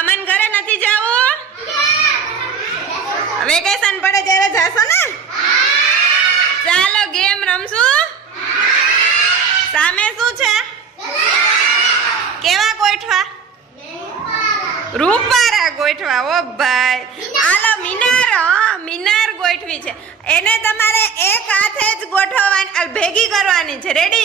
મામાન ઘરે નથી જાવું? વેકેશન પડે ત્યારે જાશો ને? ચાલો ગેમ રમશું. સામે શું છે? કેવા ગોઠવા? રૂપારા ગોઠવા. ઓ ભાઈ, આલો મિનાર. હા, મિનાર ગોઠવી છે. એને તમારે એક હાથે જ ગોઠવવાની, ભેગી કરવાની છે. રેડી?